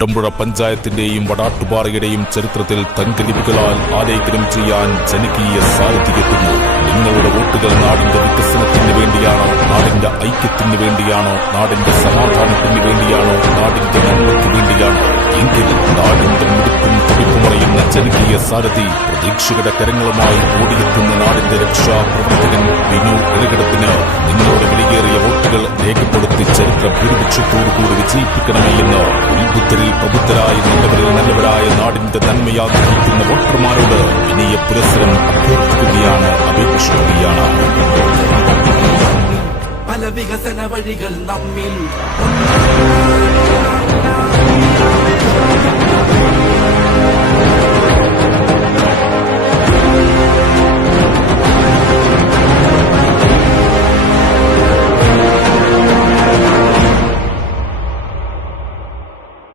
കുണ്ടമ്പുഴ പഞ്ചായത്തിന്റെയും വടാട്ടുപാറയുടെയും ചരിത്രത്തിൽ തങ്കലിപികളാൽ ആലേഖനം ചെയ്യാൻ ജനകീയ സാരഥിയെത്തുന്നു. നിങ്ങളുടെ വോട്ടുകൾ നാടിന്റെ വികസനത്തിന് വേണ്ടിയാണോ, നാടിന്റെ ഐക്യത്തിന് വേണ്ടിയാണോ, നാടിന്റെ സമാധാനത്തിന് വേണ്ടിയാണോ, നാടിന്റെ നന്മയ്ക്ക് വേണ്ടിയാണോ എങ്കിൽ നാടിന്റെ മുടുക്കും തുടിപ്പുമറിയുന്ന ജനകീയ സാരഥി പ്രതീക്ഷയുടെ കരങ്ങളുമായി ഓടിയെത്തുന്ന നാടിന്റെ രക്ഷാപ്രവർത്തകൻ ബിനു ഇലകിടത്തിന് നിങ്ങളുടെ വിലയേറിയ വോട്ടുകൾ രേഖപ്പെടുത്തി ചരിത്ര ഭൂരിപക്ഷത്തോടുകൂടി വിജയിപ്പിക്കണമേ എന്ന് ഉത്ബുദ്ധരിൽ പ്രബുദ്ധരായ നല്ലവരായ നാടിന്റെ നന്മയാഗ്രഹിക്കുന്ന വോട്ടർമാരോട് വിനയ പുരസ്സരം അഭ്യർത്ഥിക്കുകയാണ്, അപേക്ഷിക്കുകയാണ്. പല വികസന വഴികൾ നമ്മിൽ